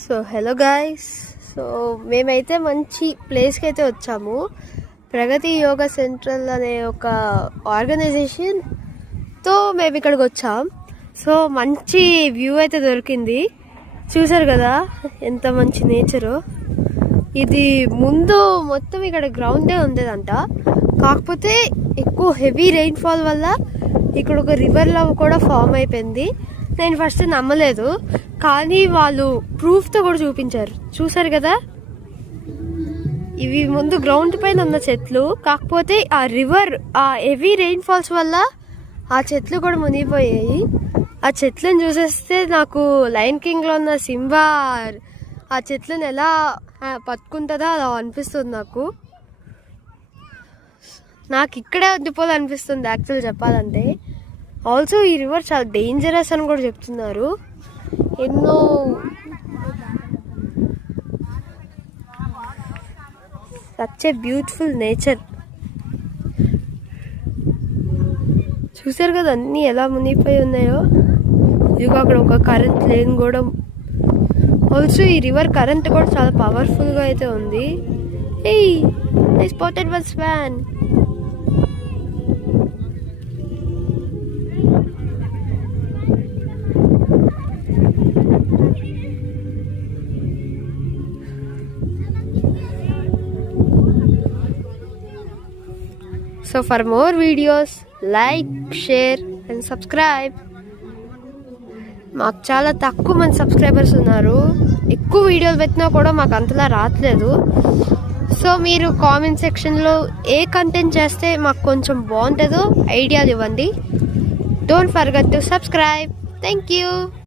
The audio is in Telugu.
సో హలో గాయ్స్, సో మేమైతే మంచి ప్లేస్కి అయితే వచ్చాము. ప్రగతి యోగా సెంట్రల్ అనే ఒక ఆర్గనైజేషన్తో మేము ఇక్కడికి వచ్చాం. సో మంచి వ్యూ అయితే దొరికింది. చూసారు కదా ఎంత మంచి నేచరు. ఇది ముందు మొత్తం ఇక్కడ గ్రౌండే ఉండేదంట. కాకపోతే ఎక్కువ హెవీ రెయిన్ఫాల్ వల్ల ఇక్కడ ఒక రివర్ లవ్ కూడా ఫామ్ అయిపోయింది. నేను ఫస్ట్ నమ్మలేదు, కానీ వాళ్ళు ప్రూఫ్తో కూడా చూపించారు. చూసారు కదా, ఇవి ముందు గ్రౌండ్ పైన ఉన్న చెట్లు, కాకపోతే ఆ రివర్ ఆ హెవీ రెయిన్ ఫాల్స్ వల్ల ఆ చెట్లు కూడా మునిగిపోయాయి. ఆ చెట్లను చూసేస్తే నాకు లయన్ కింగ్లో ఉన్న సింబా ఆ చెట్లను ఎలా పట్టుకుంటుందో అలా అనిపిస్తుంది. నాకు ఇక్కడే ఉండిపోవాలనిపిస్తుంది యాక్చువల్ చెప్పాలంటే. ఆల్సో ఈ రివర్ చాలా డేంజరస్ అని కూడా చెప్తున్నారు. ఎన్నో సచ్ ఏ బ్యూటిఫుల్ నేచర్. చూసారు కదా అన్నీ ఎలా మునిగిపోయి ఉన్నాయో. ఇదిగో అక్కడ ఒక కరెంట్ లేన్ కూడా. ఆల్సో ఈ రివర్ కరెంట్ కూడా చాలా పవర్ఫుల్గా అయితే ఉంది. I spotted one swan. So for more videos, like, share and subscribe. మాకు చాలా తక్కువ మంది సబ్స్క్రైబర్స్ ఉన్నారు. ఎక్కువ వీడియోలు పెట్టినా కూడా మాకు అంతలా రావట్లేదు. సో మీరు కామెంట్ సెక్షన్లో ఏ కంటెంట్ చేస్తే మాకు కొంచెం బాగుంటుందో ఐడియాలు ఇవ్వండి. Don't forget to subscribe. Thank you.